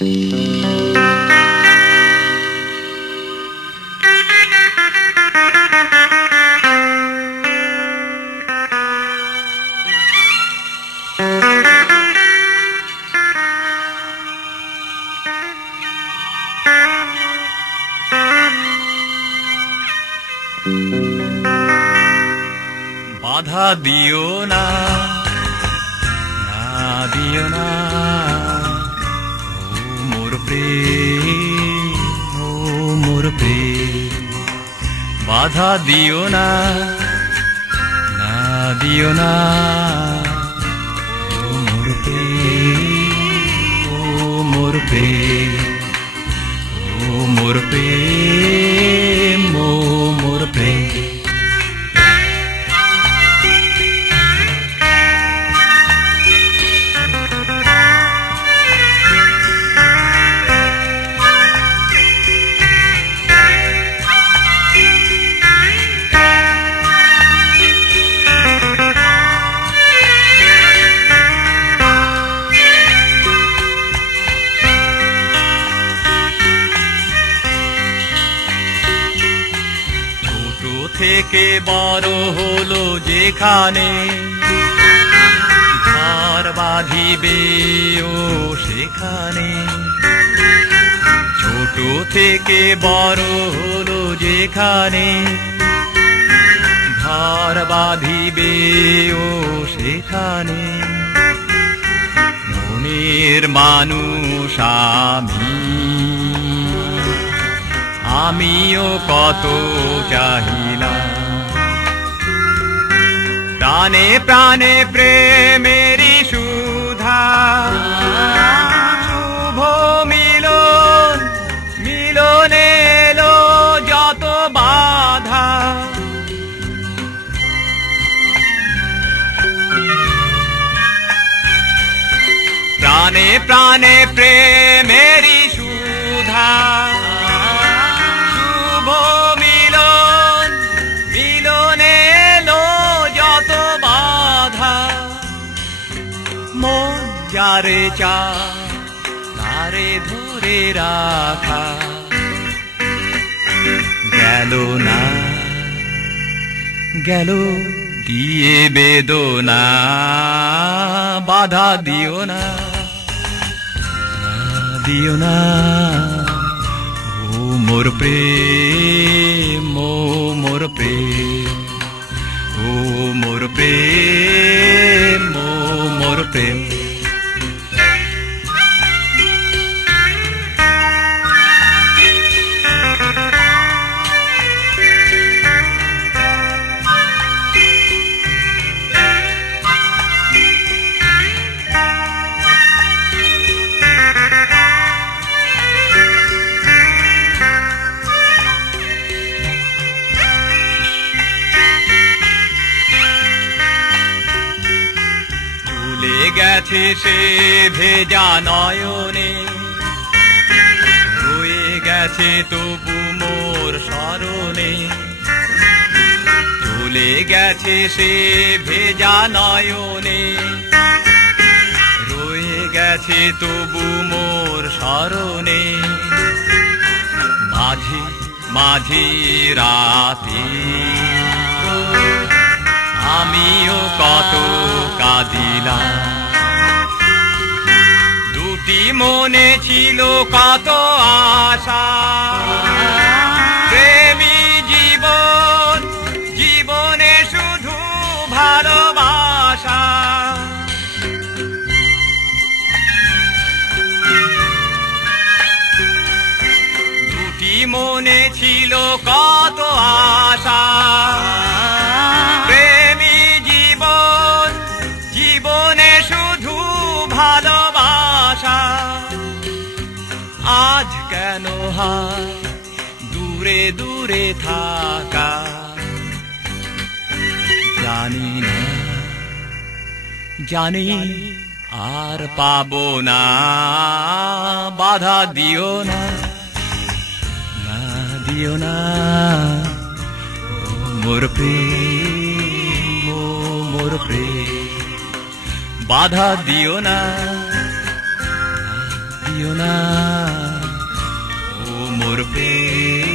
বাধা দিও না না দিও না। প্রেম, ও মোর প্রেম, বাধা দিও না না দিও না। ও মোর প্রেম, ও মোর প্রেম, ও মোর প্রেম। থেকে বড় হলো যেখানে ঘর বাঁধিবে ও সেখানে। ছোট থেকে বড় হলো যেখানে ঘর বাঁধিবে ও সেখানে। মনের মানুষ আমি। আমিও কত চাহিলাম প্রাণে প্রাণে প্রেমেরই সুধা শুভ মিলন মিলনে এলো যত বাধা প্রাণে প্রাণে প্রেমেরই যারে চা, তারে ধরে রাখা। গেল না, গেল দিয়ে বেদনা, বাধা দিও না দিও না। ও মোর প্রেম, ও মোর প্রেম, ও মোর প্রেম, ও মোর প্রেম। গেছে সে ভেজা নয়নে। রয়ে গেছে তবু মোর স্মরণে। চলে গেছে সে ভেজা নয়নে। রয়ে গেছে তবু মোর স্মরণে। মাঝে মাঝে রাতে আমিও কত কাঁদিলাম। দুটি মনে ছিল কত আশা। প্রেমী জীবন, জীবনে শুধু ভালোবাসা। দুটি মনে ছিল কত আশা। প্রেমী জীবন, জীবনে শুধু ভালোবাসা। আজ কেন হায় দূরে দূরে থাকা? জানি না, জানি আর পাবো না, বাধা দিও না না দিও না। মোর প্রেম মোর প্রেম, বাধা দিও না। sayonara, oh Morpheus.